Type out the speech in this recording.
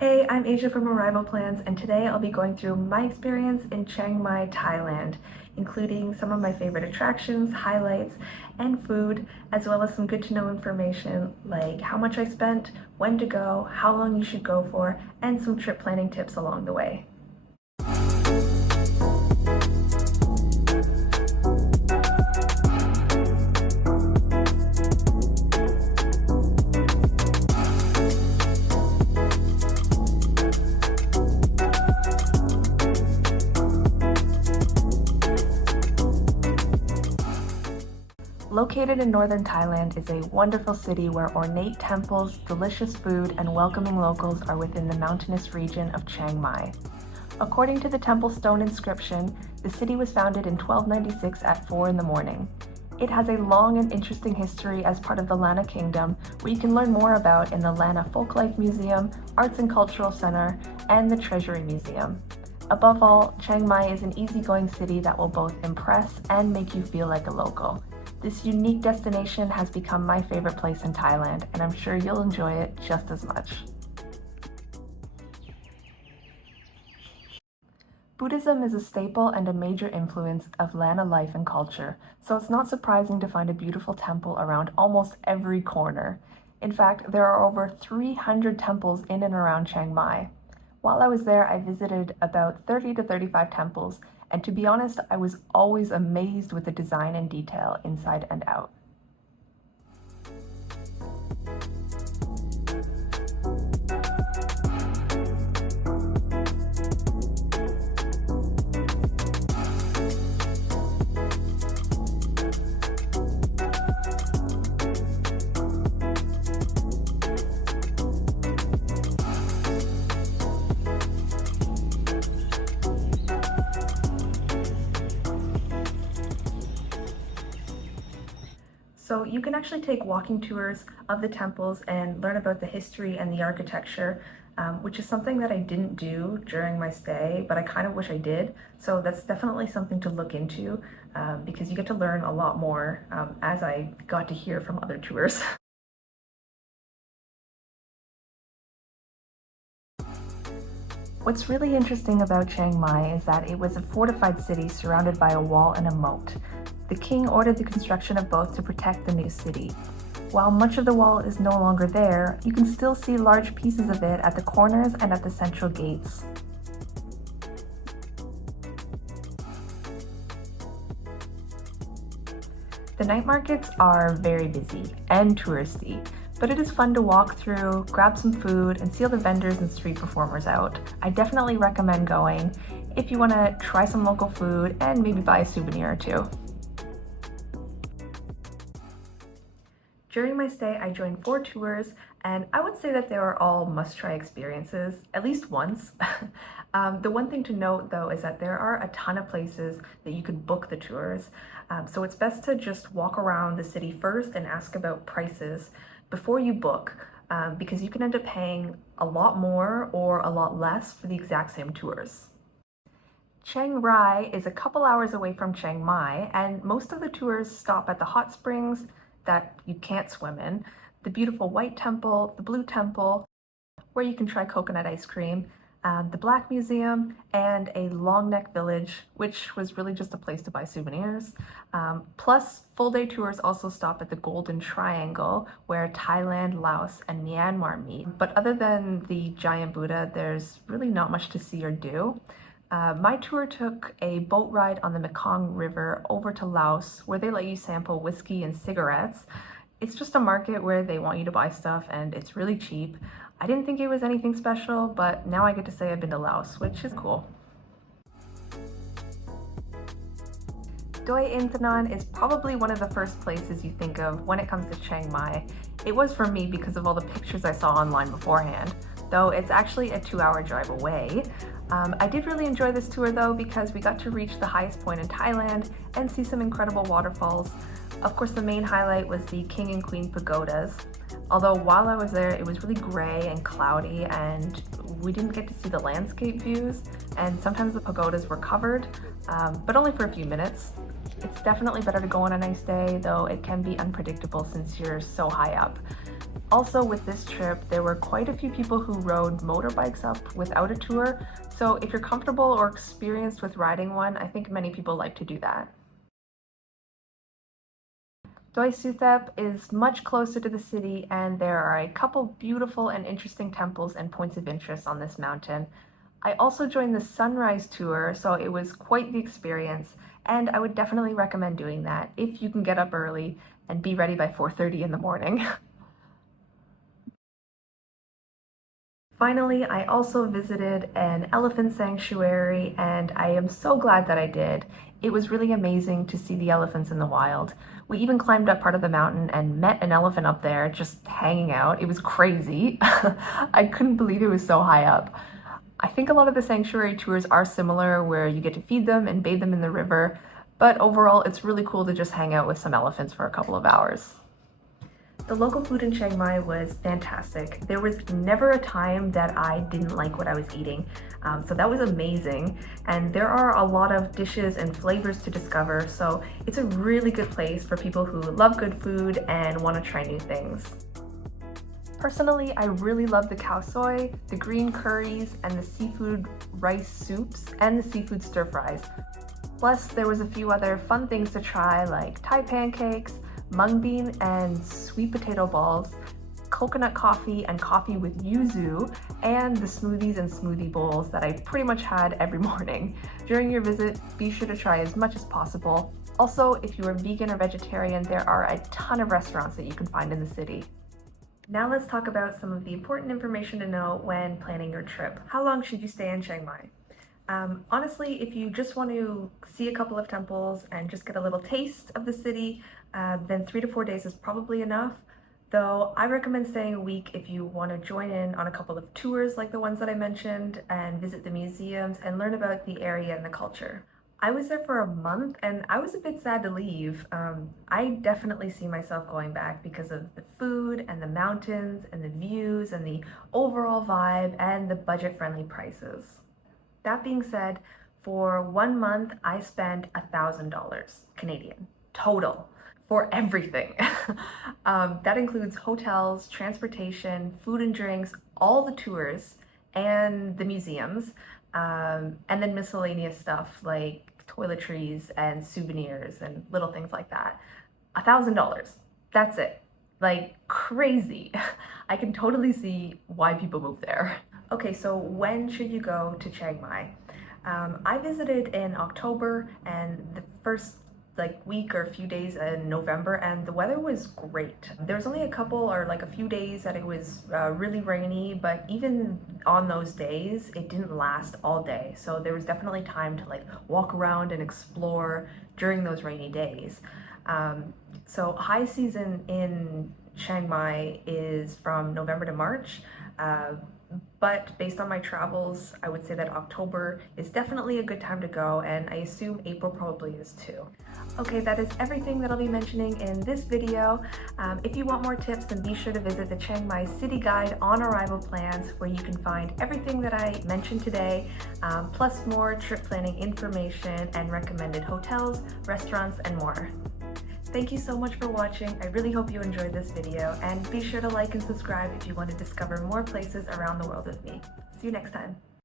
Hey, I'm Asia from Arrival Plans, and today I'll be going through my experience in Chiang Mai, Thailand, including some of my favorite attractions, highlights, and food, as well as some good to know information like how much I spent, when to go, how long you should go for, and some trip planning tips along the way. Located in northern Thailand is a wonderful city where ornate temples, delicious food, and welcoming locals are within the mountainous region of Chiang Mai. According to the temple stone inscription, the city was founded in 1296 at 4 in the morning. It has a long and interesting history as part of the Lanna Kingdom, where you can learn more about in the Lanna Folklife Museum, Arts and Cultural Center, and the Treasury Museum. Above all, Chiang Mai is an easygoing city that will both impress and make you feel like a local. This unique destination has become my favorite place in Thailand, and I'm sure you'll enjoy it just as much. Buddhism is a staple and a major influence of Lanna life and culture, so it's not surprising to find a beautiful temple around almost every corner. In fact, there are over 300 temples in and around Chiang Mai. While I was there, I visited about 30 to 35 temples, and to be honest, I was always amazed with the design and detail inside and out. So you can actually take walking tours of the temples and learn about the history and the architecture, which is something that I didn't do during my stay, but I kind of wish I did. So that's definitely something to look into because you get to learn a lot more as I got to hear from other tours. What's really interesting about Chiang Mai is that it was a fortified city surrounded by a wall and a moat. The king ordered the construction of both to protect the new city. While much of the wall is no longer there, you can still see large pieces of it at the corners and at the central gates. The night markets are very busy and touristy, but it is fun to walk through, grab some food, and see all the vendors and street performers out. I definitely recommend going if you want to try some local food and maybe buy a souvenir or two. During my stay, I joined 4 tours, and I would say that they were all must-try experiences, at least once. The one thing to note, though, is that there are a ton of places that you could book the tours, so it's best to just walk around the city first and ask about prices before you book, because you can end up paying a lot more or a lot less for the exact same tours. Chiang Rai is a couple hours away from Chiang Mai, and most of the tours stop at the hot springs that you can't swim in, the beautiful white temple, the blue temple, where you can try coconut ice cream, the Black Museum, and a long neck village, which was really just a place to buy souvenirs. Plus, full day tours also stop at the Golden Triangle, where Thailand, Laos, and Myanmar meet. But other than the giant Buddha, there's really not much to see or do. My tour took a boat ride on the Mekong River over to Laos, where they let you sample whiskey and cigarettes. It's just a market where they want you to buy stuff, and it's really cheap. I didn't think it was anything special, but now I get to say I've been to Laos, which is cool. Doi Inthanon is probably one of the first places you think of when it comes to Chiang Mai. It was for me because of all the pictures I saw online beforehand, though it's actually a 2-hour drive away. I did really enjoy this tour though because we got to reach the highest point in Thailand and see some incredible waterfalls. Of course, the main highlight was the King and Queen pagodas. Although while I was there, it was really gray and cloudy and we didn't get to see the landscape views, and sometimes the pagodas were covered, but only for a few minutes. It's definitely better to go on a nice day, though it can be unpredictable since you're so high up. Also with this trip, there were quite a few people who rode motorbikes up without a tour, so if you're comfortable or experienced with riding one, I think many people like to do that. Doi Suthep is much closer to the city, and there are a couple beautiful and interesting temples and points of interest on this mountain. I also joined the sunrise tour, so it was quite the experience, and I would definitely recommend doing that if you can get up early and be ready by 4:30 in the morning. Finally, I also visited an elephant sanctuary, and I am so glad that I did. It was really amazing to see the elephants in the wild. We even climbed up part of the mountain and met an elephant up there just hanging out. It was crazy. I couldn't believe it was so high up. I think a lot of the sanctuary tours are similar, where you get to feed them and bathe them in the river, but overall it's really cool to just hang out with some elephants for a couple of hours. The local food in Chiang Mai was fantastic. There was never a time that I didn't like what I was eating, so that was amazing. And there are a lot of dishes and flavors to discover, so it's a really good place for people who love good food and want to try new things. Personally, I really love the khao soi, the green curries, and the seafood rice soups, and the seafood stir fries. Plus, there was a few other fun things to try like Thai pancakes, mung bean and sweet potato balls, coconut coffee and coffee with yuzu, and the smoothies and smoothie bowls that I pretty much had every morning. During your visit, be sure to try as much as possible. Also, if you are vegan or vegetarian, there are a ton of restaurants that you can find in the city. Now let's talk about some of the important information to know when planning your trip. How long should you stay in Chiang Mai? Honestly, if you just want to see a couple of temples and just get a little taste of the city, then 3 to 4 days is probably enough. Though I recommend staying a week if you want to join in on a couple of tours like the ones that I mentioned and visit the museums and learn about the area and the culture. I was there for a month and I was a bit sad to leave. I definitely see myself going back because of the food and the mountains and the views and the overall vibe and the budget-friendly prices. That being said, for 1 month, I spent $1,000 Canadian total for everything. That includes hotels, transportation, food and drinks, all the tours, and the museums, and then miscellaneous stuff like toiletries and souvenirs and little things like that. $1,000. That's it. Like crazy. I can totally see why people move there. Okay, so when should you go to Chiang Mai? I visited in October and the first week or a few days in November, and the weather was great. There was only a couple or a few days that it was really rainy, but even on those days, it didn't last all day. So there was definitely time to walk around and explore during those rainy days. So high season in Chiang Mai is from November to March. But based on my travels, I would say that October is definitely a good time to go, and I assume April probably is too. Okay, that is everything that I'll be mentioning in this video. If you want more tips, then be sure to visit the Chiang Mai City Guide on arrival plans, where you can find everything that I mentioned today, plus more trip planning information and recommended hotels, restaurants, and more. Thank you so much for watching. I really hope you enjoyed this video, and be sure to like and subscribe if you want to discover more places around the world with me. See you next time.